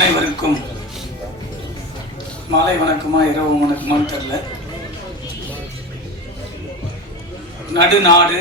அனைவருக்கும் மாலை வணக்கமா இரவு வணக்கமான்னு தெரியல. நடுநாடு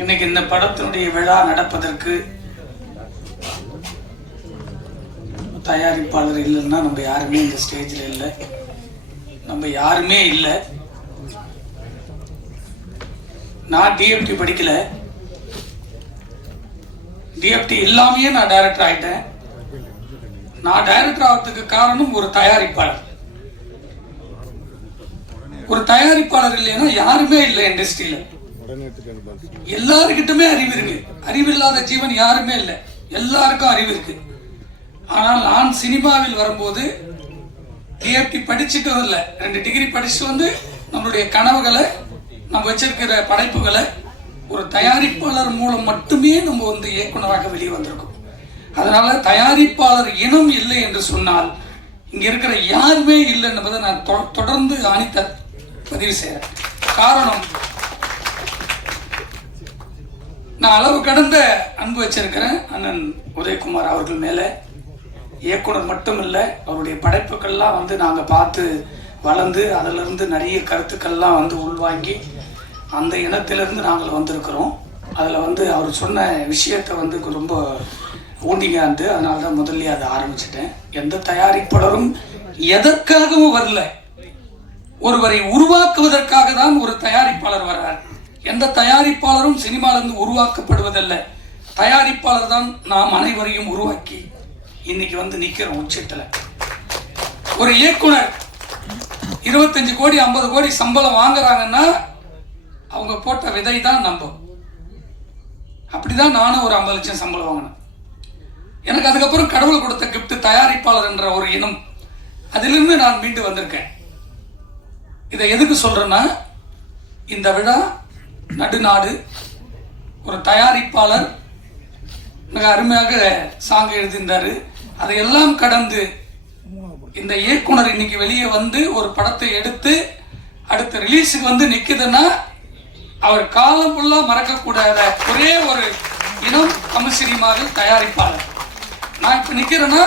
இன்னைக்கு இந்த படத்தினுடைய விழா நடப்பதற்கு தயாரிப்பாளர் இல்லைன்னா நம்ம யாருமே இந்த ஸ்டேஜில் இல்லை, நம்ம யாருமே இல்லை. நான் டிஎஃப்டி படிக்கல, டிஎஃப்டி இல்லாமையே நான் டைரக்டர் ஆயிட்டேன். நான் டைரக்டர் ஆகிறதுக்கு காரணம் ஒரு தயாரிப்பாளர். ஒரு தயாரிப்பாளர் இல்லைன்னா யாருமே இல்லை இண்டஸ்ட்ரியில. எல்லாருக்கிட்டுமே அறிவு இருக்கு, அறிவில்லாத ஜீவன் யாருமே இல்லை, எல்லாருக்கும் அறிவு இருக்கு. ஆனால் நான் சினிமாவில் வரும்போது டிஎஃப்டி படிச்சுட்டு வரல, 2 டிகிரி படிச்சுட்டு வந்து நம்மளுடைய கனவுகளை, நம்ம வச்சிருக்கிற படைப்புகளை ஒரு தயாரிப்பாளர் மூலம் மட்டுமே நம்ம வந்து இயக்குனராக வெளியே வந்திருக்கோம். அதனால தயாரிப்பாளர் இனம் இல்லை என்று சொன்னால் இங்க இருக்கிற யாருமே இல்லை என்பதை நான் தொடர்ந்து ஆணித்த பதிவு செய்யறேன். காரணம், நான் அளவு கடந்த அன்பு வச்சிருக்கிறேன் அண்ணன் உதயகுமார் அவர்கள் மேல. இயக்குனர் மட்டும் இல்லை, அவருடைய படைப்புகள்லாம் வந்து நாங்கள் பார்த்து வளர்ந்து அதிலிருந்து நிறைய கருத்துக்கள்லாம் வந்து உள்வாங்கி அந்த இனத்திலிருந்து நாங்கள் வந்திருக்கிறோம். அதில் வந்து அவர் சொன்ன விஷயத்தை வந்து ரொம்ப ஊண்டிங்காந்து, அதனால தான் முதல்ல அதை ஆரம்பிச்சிட்டேன். எந்த தயாரிப்பாளரும் எதற்காகவும் வரல, ஒருவரை உருவாக்குவதற்காக தான் ஒரு தயாரிப்பாளர் வர்றார். எந்த தயாரிப்பாளரும் சினிமாவிலிருந்து உருவாக்கப்படுவதல்ல, தயாரிப்பாளர் தான் நாம் அனைவரையும் உருவாக்கி இன்னைக்கு வந்து நிற்கிற உச்சத்தில். ஒரு இயக்குனர் 25 கோடி 50 கோடி சம்பளம் வாங்குறாங்கன்னா அவங்க போட்ட விதை தான் நம்ம. அப்படிதான் நானும் ஒரு 50 லட்சம் சம்பளம் வாங்கினேன். எனக்கு அதுக்கப்புறம் கடவுள் கொடுத்த கிஃப்ட் தயாரிப்பாளர் என்ற ஒரு இனம், அதிலிருந்து நான் மீண்டு வந்திருக்கேன். இதை எதுக்கு சொல்றேன்னா, இந்த விழா நடுநாடு, ஒரு தயாரிப்பாளர் மிக அருமையாக சாங் எழுதியிருந்தாரு. அதையெல்லாம் கடந்து இந்த இயக்குனர் இன்னைக்கு வெளியே வந்து ஒரு படத்தை எடுத்து அடுத்த ரிலீஸுக்கு வந்து நிக்குதுன்னா அவர் காலம் ஃபுல்லா மறக்கக்கூடாத ஒரே ஒரு இனம் தமிழ் சினிமாவில் தயாரிப்பாளர். நான் இப்ப நிக்கிறேன்னா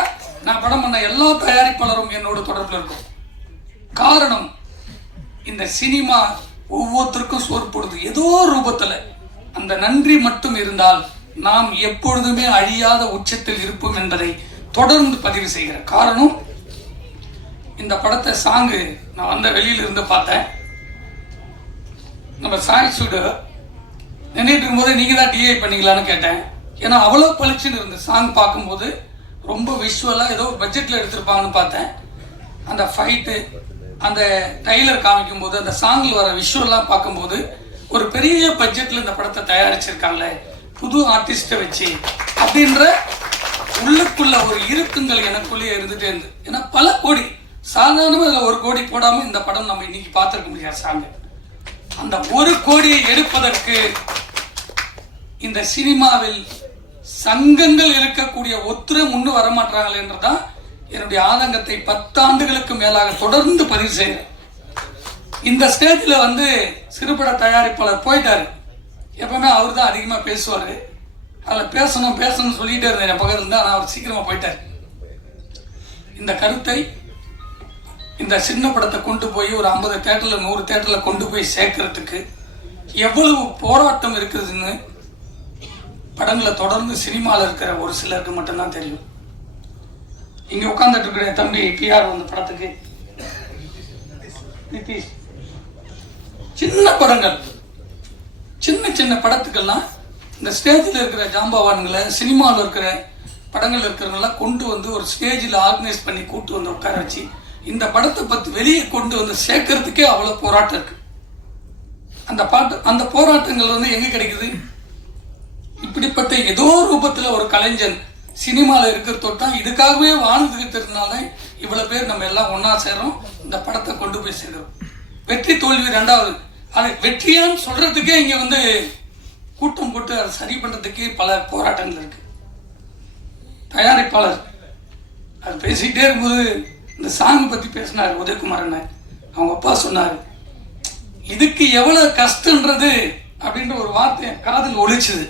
நான் படம் பண்ண எல்லா தயாரிப்பாளரும் என்னோட தொடர்பில் இருக்கும். காரணம், இந்த சினிமா ஒவ்வொருத்தருக்கும் சோறு போடுது ஏதோ ரூபத்துல. அந்த நன்றி மட்டும் இருந்தால் நாம் எப்பொழுதுமே அழியாத உச்சத்தில் இருப்போம் என்பதை தொடர்ந்து பதிவு செய்கிற காரணம், இந்த படத்தை சாங்கு நான் வந்த வெளியில இருந்து பார்த்தேன். நம்ம சாய் சுடு நின்றுட்டு இருக்கும்போது நீங்க தான் டிஐ பண்ணீங்களான்னு கேட்டேன். ஏன்னா அவ்வளோ பளிச்சுன்னு இருந்த சாங் பார்க்கும்போது ரொம்ப விஷுவலா ஏதோ பட்ஜெட்ல எடுத்திருப்பாங்கன்னு பார்த்தேன். அந்த ஃபைட்டு, அந்த ட்ரைலர் காமிக்கும் போது, அந்த சாங்கில் வர விஷுவல்லாம் பார்க்கும்போது ஒரு பெரிய பட்ஜெட்ல இந்த படத்தை தயாரிச்சிருக்காங்களே, புது ஆர்டிஸ்டை வச்சு அப்படின்ற உள்ளுக்குள்ள ஒரு இருக்குங்கள் எனக்குள்ளேயே இருந்துட்டே இருந்து. ஏன்னா பல கோடி, சாதாரணமாக இதில் 1 கோடி போடாமல் இந்த படம் நம்ம இன்னைக்கு பார்த்துருக்க முடியாது. சாங்க அந்த 1 கோடியை எடுப்பதற்கு இந்த சினிமாவில் சங்கங்கள் இருக்கக்கூடிய ஒத்துரை முன்னு வரமாட்டாங்களே என்றுதான் என்னுடைய ஆதங்கத்தை 10 ஆண்டுகளுக்கு மேலாக தொடர்ந்து பதிவு செய்கிறேன். இந்த ஸ்டேஜில் வந்து சிறுபட தயாரிப்பாளர் போயிட்டாரு. எப்பவுமே அவர் தான் அதிகமாக பேசுவார். அதில் பேசணும்னு சொல்லிட்டே இருந்தேன் என் பக்கத்தில் இருந்து. ஆனால் அவர் சீக்கிரமாக போயிட்டார். இந்த கருத்தை, இந்த சின்ன படத்தை கொண்டு போய் ஒரு 50 தியேட்டரில் 100 தியேட்டரில் கொண்டு போய் சேர்க்கறதுக்கு எவ்வளவு போராட்டம் இருக்குதுன்னு படங்களை தொடர்ந்து சினிமாவில் இருக்கிற ஒரு சிலருக்கு மட்டும்தான் தெரியும். இங்கே உட்காந்துட்டு இருக்கிற தம்பி பிஆர் வந்த படத்துக்கு சின்ன படங்கள், சின்ன படத்துக்கெல்லாம் இந்த ஸ்டேஜில் இருக்கிற ஜாம்பவான்களை, சினிமாவில் இருக்கிற படங்கள் இருக்கிறவங்களாம் கொண்டு வந்து ஒரு ஸ்டேஜில் ஆர்கனைஸ் பண்ணி கூட்டு வந்து உட்கார வச்சு இந்த படத்தை பற்றி வெளியே கொண்டு வந்து சேர்க்கறதுக்கே அவ்வளோ போராட்டம் இருக்கு. அந்த போராட்டங்கள் வந்து எங்கே கிடைக்குது? இப்படிப்பட்ட ஏதோ ரூபத்தில் ஒரு கலைஞன் சினிமாவில் இருக்கிறதோடு தான் இதுக்காகவே வாழ்ந்துகிட்டு இருந்தனால இவ்வளோ பேர் நம்ம எல்லாம் ஒன்றா சேர்றோம், இந்த படத்தை கொண்டு போய் சேர்க்கிறோம். வெற்றி தோல்வி 2வது, அது வெற்றியான்னு சொல்றதுக்கே இங்கே வந்து கூட்டம் போட்டு அதை சரி பண்ணுறதுக்கு பல போராட்டங்கள் இருக்கு. தயாரிப்பாளர் அது பேசிக்கிட்டே இருக்கும்போது இந்த சாங் பற்றி பேசினார் உதயகுமார் அண்ணன். அவங்க அப்பா சொன்னார், இதுக்கு எவ்வளவு கஷ்டன்றது அப்படின்ற ஒரு வார்த்தை என் காதில் ஒலிச்சுது.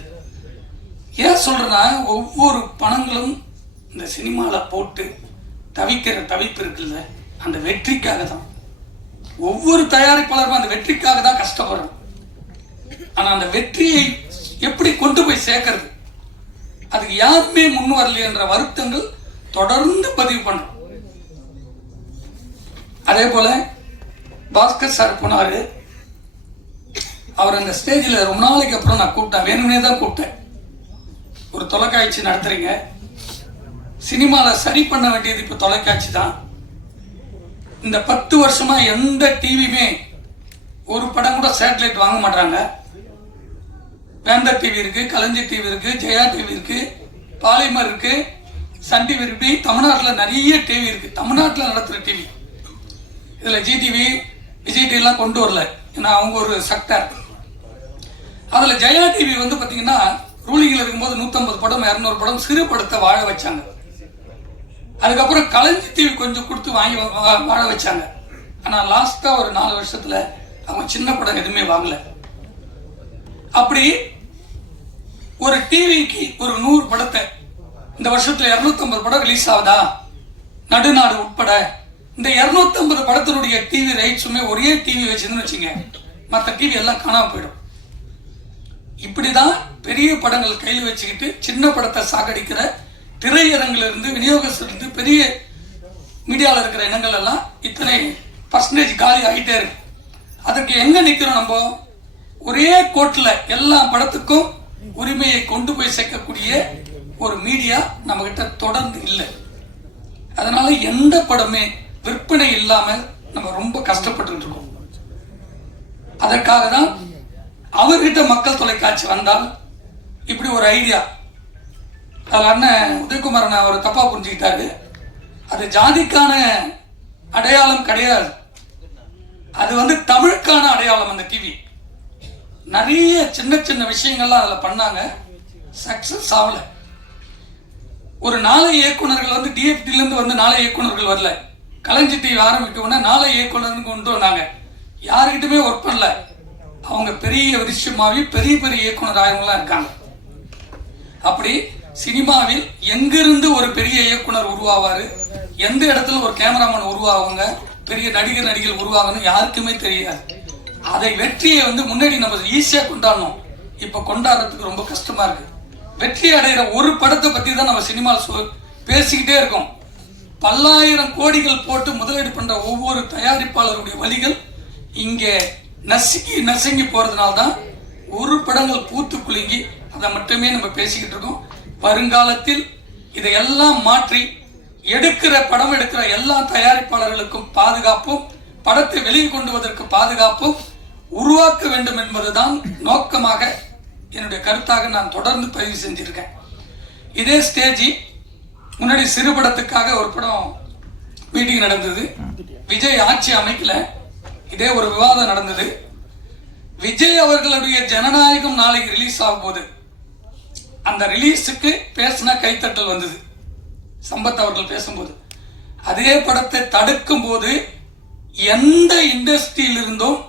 ஏன் சொல்றேன்னா, ஒவ்வொரு பணங்களும் இந்த சினிமாவில் போட்டு தவிக்கிற தவிப்பு இருக்குல்ல, அந்த வெற்றிக்காக தான். ஒவ்வொரு தயாரிப்பாளரும் அந்த வெற்றிக்காக தான் கஷ்டப்படுறோம். ஆனா அந்த வெற்றியை எப்படி கொண்டு போய் சேர்க்கறது, அதுக்கு யாருமே முன் வரலையே என்ற வருத்தங்கள் தொடர்ந்து பதிவு பண்றோம். அதே போல பாஸ்கர் சார் போனாரு. அவர் அந்த ஸ்டேஜில் ரொம்ப நாளைக்கு அப்புறம் நான் கூப்பிட்டேன், வேணும்னே தான் கூப்பிட்டேன். ஒரு தொலைக்காட்சி நடத்துறீங்க, சினிமாவில் சரி பண்ண வேண்டியது இப்போ தொலைக்காட்சி தான். இந்த 10 வருஷமா எந்த டிவியுமே ஒரு படம் கூட சேட்டலைட் வாங்க மாட்டாங்க. வேந்தர் டிவி இருக்கு, கலைஞர் டிவி இருக்கு, ஜெயா டிவி இருக்கு, பாலிமர் இருக்கு, சன் டிவி இருக்கு. தமிழ்நாட்டில் நிறைய டிவி இருக்கு, தமிழ்நாட்டில் நடத்துகிற டிவி. இதில் ஜிடிவி, விஜய் டிவி எல்லாம் கொண்டு வரல, ஏன்னா அவங்க ஒரு செக்டர். அதில் ஜெயா டிவி வந்து பார்த்தீங்கன்னா ரூலிங்கில் இருக்கும்போது 150 படம் 200 படம் சிறு படத்தை வாழ வச்சாங்க. அதுக்கப்புறம் கலைஞர் டிவி கொஞ்சம் கொடுத்து வாங்கி வாழ வச்சாங்க. ஆனால் லாஸ்ட்டாக ஒரு 4 வருஷத்தில் அவங்க சின்ன படம் எதுவுமே வாங்கல. அப்படி ஒரு டிவிக்கு ஒரு 100 படத்தை இந்த வருஷத்துல 250 படம் ரிலீஸ் ஆகுதா, நடுநாடு உட்பட இந்த 250 படத்தினுடைய டிவி ரைட்ஸுமே ஒரே டிவி வச்சுன்னு வச்சுங்க, மற்ற டிவி எல்லாம் காணாம போயிடும். இப்படிதான் பெரிய படங்கள் கையில் வச்சுக்கிட்டு சின்ன படத்தை சாகடிக்கிற திரையரங்குல இருந்து, விநியோகத்திலிருந்து, பெரிய மீடியாவில் இருக்கிற இனங்கள் எல்லாம் இத்தனை பர்சன்டேஜ் காலி ஆகிட்டே இருக்கு. அதுக்கு எங்க நிக்கிறோம் நம்ம? ஒரே கோட்ல எல்லா படத்துக்கும் உரிமையை கொண்டு போய் சேர்க்கக்கூடிய ஒரு மீடியா நம்ம கிட்ட தொடர்ந்து இல்லை. அதனால எந்த படமே விற்பனை இல்லாம நம்ம ரொம்ப கஷ்டப்பட்டு இருக்கோம். அதற்காக தான் அவர்கிட்ட மக்கள் தொலைக்காட்சி வந்தால் இப்படி ஒரு ஐடியா. அதில் அண்ணன் உதயகுமாரன் அவர் தப்பா புரிஞ்சுக்கிட்டாரு. அது ஜாதிக்கான அடையாளம் கிடையாது, அது வந்து தமிழுக்கான அடையாளம். அந்த டிவி நிறைய சின்ன சின்ன விஷயங்கள்லாம் அதில் பண்ணாங்க, சக்சஸ் ஆகல. ஒரு நாளை இயக்குநர்கள் வந்து டிஎஃப்டிலேருந்து வந்து நாளை இயக்குநர்கள் வரல. கலைஞர் டிவி ஆரம்பிக்கணும்னா நாளை இயக்குநர்னு கொண்டு வந்தாங்க. யாருக்கிட்டுமே ஒர்க் பண்ணல. அவங்க பெரிய விஷயமாவி பெரிய பெரிய இயக்குனர் ஆயவங்களாம் இருக்காங்க. அப்படி சினிமாவில் எங்கிருந்து ஒரு பெரிய இயக்குனர் உருவாவாரு, எந்த இடத்துல ஒரு கேமராமேன் உருவாவாங்க, பெரிய நடிகர் நடிகர் உருவாகணும் யாருக்குமே தெரியாது. அதை வெற்றியை வந்து முன்னாடி நம்ம ஈஸியா கொண்டாடணும், இப்ப கொண்டாடுறதுக்கு ரொம்ப கஷ்டமா இருக்கு. வெற்றி அடைகிற ஒரு படத்தை பத்தி தான் நம்ம சினிமாவில் பேசிக்கிட்டே இருக்கோம். பல்லாயிரம் கோடிகள் போட்டு முதலீடு பண்ற ஒவ்வொரு தயாரிப்பாளருடைய வழிகள் இங்கே நசுங்கி நசுங்கி போறதுனால தான் ஒரு படங்கள் பூத்து குலுங்கி அதை மட்டுமே நம்ம பேசிக்கிட்டு இருக்கோம். வருங்காலத்தில் இதையெல்லாம் மாற்றி எடுக்கிற படம் எடுக்கிற எல்லா தயாரிப்பாளர்களுக்கும் பாதுகாப்பும், படத்தை வெளியே கொண்டு வருவதற்கு பாதுகாப்பும் உருவாக்க வேண்டும் என்பதுதான் நோக்கமாக என்னுடைய கருத்தாக நான் தொடர்ந்து பதிவு செஞ்சிருக்கேன். இதே ஸ்டேஜ் முன்னாடி சிறு படத்துக்காக ஒரு படம் மீட்டிங் நடந்தது. விஜய் ஆட்சி அமைக்கல, இதே ஒரு விவாதம் நடந்தது. விஜய் அவர்களுடைய ஜனநாயகம் நாளைக்கு ரிலீஸ் ஆகும் போது அந்த ரிலீஸுக்கு பேசின கைத்தட்டல் வந்தது. சம்பத் அவர்கள் பேசும்போது அதே படத்தை தடுக்கும் போது எந்த இண்டஸ்ட்ரியில் இருந்தும்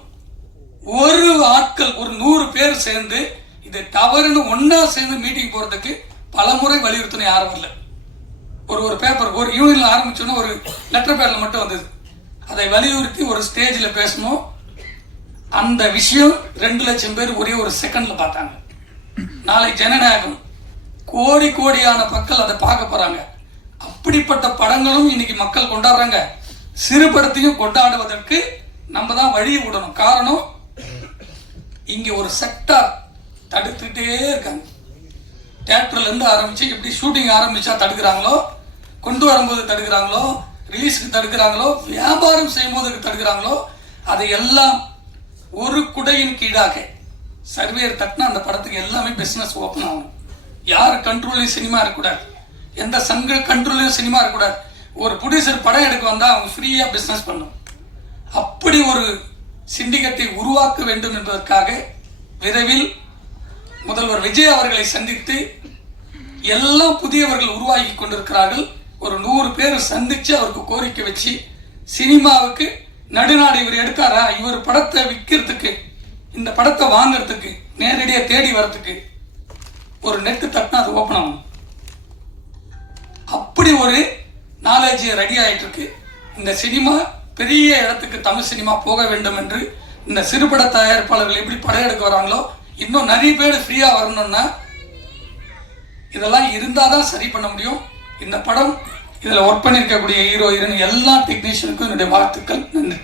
ஒரு ஆட்கள் ஒரு 100 பேர் சேர்ந்து இது தவறுன்னு ஒன்னா சேர்ந்து மீட்டிங் போறதுக்கு பல முறை வலியுறுத்தின யாரும் இல்லை. ஒரு பேப்பர் ஒரு யூனியன்ல ஆரம்பிச்சோன்னா ஒரு லெட்டர் பேர்ல மட்டும் வந்தது. அதை வலியுறுத்தி ஒரு ஸ்டேஜ்ல பேசணும். அந்த விஷயம் 2 லட்சம் பேர் ஒரே ஒரு செகண்ட்ல பார்த்தாங்க. நாளை ஜனநாயகம் கோடி கோடியான மக்கள் அதை பார்க்க போறாங்க. அப்படிப்பட்ட படங்களும் இன்னைக்கு மக்கள் கொண்டாடுறாங்க. சிறு படத்தையும் கொண்டாடுவதற்கு நம்ம தான் வழி விடணும். காரணம், இங்க ஒரு செக்டார் தடுத்துட்டே இருக்காங்க. தியேட்டர்ல இருந்து ஆரம்பிச்சு எப்படி ஷூட்டிங் ஆரம்பிச்சா தடுக்கிறாங்களோ, கொண்டு வரும்போது தடுக்கிறாங்களோ, ரிலீஸுக்கு தடுக்கிறாங்களோ, வியாபாரம் செய்யும் போது தடுக்கிறாங்களோ, அதையெல்லாம் ஒரு குடையின் கீழாக சர்வேயர் தட்டினா அந்த படத்துக்கு எல்லாமே பிசினஸ் ஓப்பன் ஆகும். யார் கண்ட்ரோலையும் சினிமா இருக்கக்கூடாது, எந்த சங்க கண்ட்ரோலையும் சினிமா இருக்கக்கூடாது. ஒரு ப்ரொடியூசர் படம் எடுக்க வந்தா அவங்க ஃப்ரீயா பிசினஸ் பண்ணும். அப்படி ஒரு சிண்டிகேட்டை உருவாக்க வேண்டும் என்பதற்காக விரைவில் முதல்வர் விஜய் அவர்களை சந்தித்து எல்லாம் புதியவர்கள் உருவாகி கொண்டிருக்கிறார்கள். ஒரு 100 பேர் சந்திச்சு அவருக்கு கோரிக்கை வச்சு சினிமாவுக்கு நடுநாடு இவர் எடுத்தாரா, இவர் படத்தை விற்கிறதுக்கு இந்த படத்தை வாங்குறதுக்கு நேரடியாக தேடி வரத்துக்கு ஒரு நெட்டு தட்டினா அது ஓப்பன் ஆகும். அப்படி ஒரு நாலேஜ் ரெடி ஆகிட்டு இருக்கு. இந்த சினிமா பெரிய இடத்துக்கு தமிழ் சினிமா போக வேண்டும் என்று இந்த சிறுபட தயாரிப்பாளர்கள் எப்படி படையெடுக்க வராங்களோ, இன்னும் நிறைய பேர் ஃப்ரீயாக வரணும்னா இதெல்லாம் இருந்தால் தான் சரி பண்ண முடியும். இந்த படம் இதில் ஒர்க் பண்ணியிருக்கக்கூடிய ஹீரோ ஹீரோயின் எல்லா டெக்னீஷியனுக்கும் என்னுடைய வாழ்த்துக்கள். நன்றி.